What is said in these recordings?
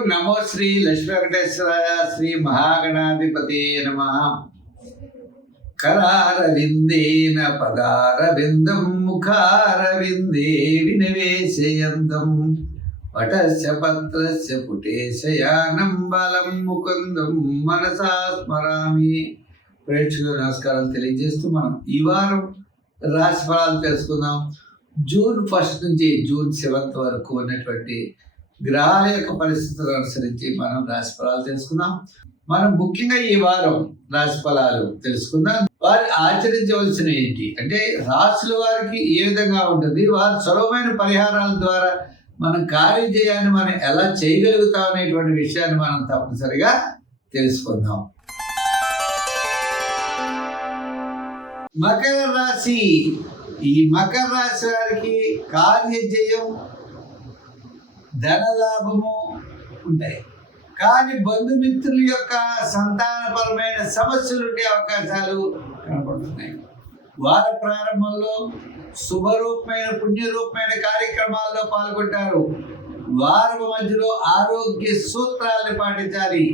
ఓం నమో శ్రీ లక్ష్మీ వెంకటేశ్వరాయ శ్రీ మహాగణాధిపతే నమః. కరారవిందేన పదారవిందం ముఖారవిందే వినివేశయంతం పటస్య పత్రస్య పుటేశయానం బలం ముకుందం మనసా స్మరామి. ప్రేక్షకులు నమస్కారాలు తెలియజేస్తూ మనం ఈ వారం రాశి ఫలాలు తెలుసుకుందాం. జూన్ 1 నుంచి జూన్ 7 వరకు ఉన్నటువంటి గ్రహాల యొక్క పరిస్థితులను అనుసరించి మనం రాశి ఫలాలు తెలుసుకుందాం. మనం ముఖ్యంగా ఈ వారం రాశి ఫలాలు తెలుసుకుందాం. వారు ఆచరించవలసిన ఏంటి అంటే రాశుల వారికి ఏ విధంగా ఉంటుంది, వారు సులభమైన పరిహారాల ద్వారా మనం కార్యజయాన్ని మనం ఎలా చేయగలుగుతాం అనేటువంటి విషయాన్ని మనం తప్పనిసరిగా తెలుసుకుందాం. మకర రాశి, ఈ మకర రాశి వారికి కార్యజయం ధనలాభము ఉంటాయి, కానీ బంధుమిత్రుల యొక్క సంతానపరమైన సమస్యలు ఉండే అవకాశాలు కనపడుతున్నాయి. వార ప్రారంభంలో శుభరూపమైన పుణ్యరూపమైన కార్యక్రమాల్లో పాల్గొంటారు. వారం మధ్యలో ఆరోగ్య సూత్రాలను పాటించాలి.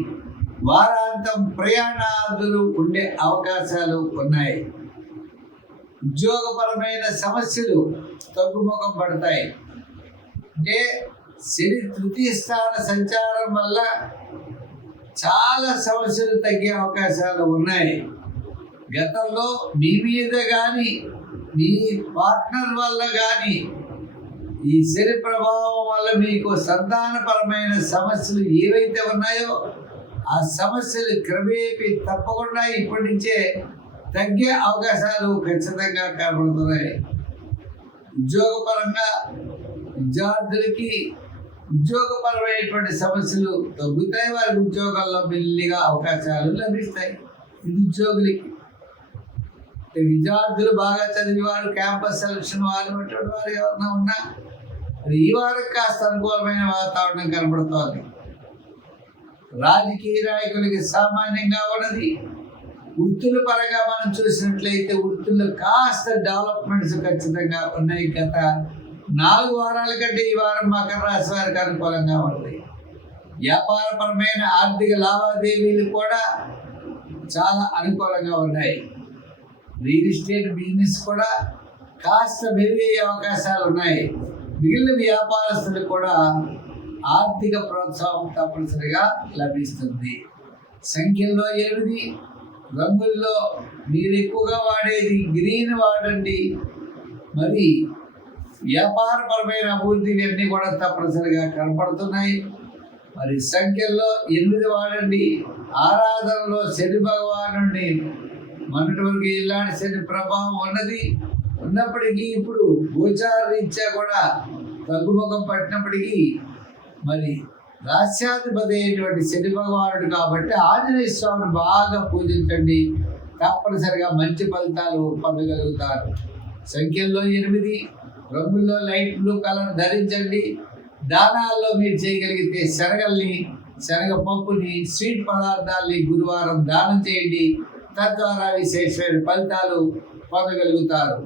వారాంతం ప్రయాణాదులు ఉండే అవకాశాలు ఉన్నాయి. ఉద్యోగపరమైన సమస్యలు తగ్గుముఖం పడతాయి. అంటే శని తృతీయ స్థాన సంచారం వల్ల చాలా సమస్యలు తగ్గే అవకాశాలు ఉన్నాయి. గతంలో మీ మీద కానీ మీ పార్ట్నర్ వల్ల కానీ ఈ శని ప్రభావం వల్ల మీకు సంతానపరమైన సమస్యలు ఏవైతే ఉన్నాయో ఆ సమస్యలు క్రమేపీ తప్పకుండా ఇప్పటి నుంచే తగ్గే అవకాశాలు ఖచ్చితంగా కనబడుతున్నాయి. ఉద్యోగపరంగా విద్యార్థులకి ఉద్యోగపరమైనటువంటి సమస్యలు తగ్గుతాయి. వారి ఉద్యోగాల్లో మెల్లిగా అవకాశాలు లభిస్తాయి. నిరుద్యోగులకి విద్యార్థులు బాగా చదివి వారు క్యాంపస్ సెలక్షన్ వారు ఎవరైనా ఉన్నా ఈ వారికి కాస్త అనుకూలమైన వాతావరణం కనబడుతోంది. రాజకీయ నాయకులకి సామాన్యంగా ఉన్నది. వృత్తుల పరంగా మనం చూసినట్లయితే వృత్తుల్లో కాస్త డెవలప్మెంట్స్ ఖచ్చితంగా ఉన్నాయి. గత 4 వారాల కంటే ఈ వారం మకర రాశి వారికి అనుకూలంగా ఉంది. వ్యాపారపరమైన ఆర్థిక లావాదేవీలు కూడా చాలా అనుకూలంగా ఉన్నాయి. రియల్ ఎస్టేట్ బిజినెస్ కూడా కాస్త మెరుగయ్యే అవకాశాలు ఉన్నాయి. మిగిలిన వ్యాపారస్తులకు కూడా ఆర్థిక ప్రోత్సాహం తప్పనిసరిగా లభిస్తుంది. సంఖ్యల్లో 8, రంగుల్లో మీరు ఎక్కువగా వాడేది గ్రీన్ వాడండి. మరి వ్యాపారపరమైన అభివృద్ధి అన్నీ కూడా తప్పనిసరిగా కనపడుతున్నాయి. మరి సంఖ్యల్లో 8 వాడండి. ఆరాధనలో శని భగవానుడిని మొన్నటి వరకు ఇలాంటి శని ప్రభావం ఉన్నప్పటికీ ఇప్పుడు గోచార రీత్యా కూడా తగ్గుముఖం పట్టినప్పటికీ మరి రాశ్యాధిపతి అయినటువంటి శని భగవానుడు కాబట్టి ఆంజనేయ స్వామిని బాగా పూజించండి. తప్పనిసరిగా మంచి ఫలితాలు పొందగలుగుతారు. సంఖ్యల్లో 8, రంగుల్లో లైట్ బ్లూ కలర్ ధరించండి. దానాల్లో మీరు చేయగలిగితే శనగపప్పుని, స్వీట్ పదార్థాలని గురువారం దానం చేయండి. తద్వారా విశేషమైన ఫలితాలు పొందగలుగుతారు.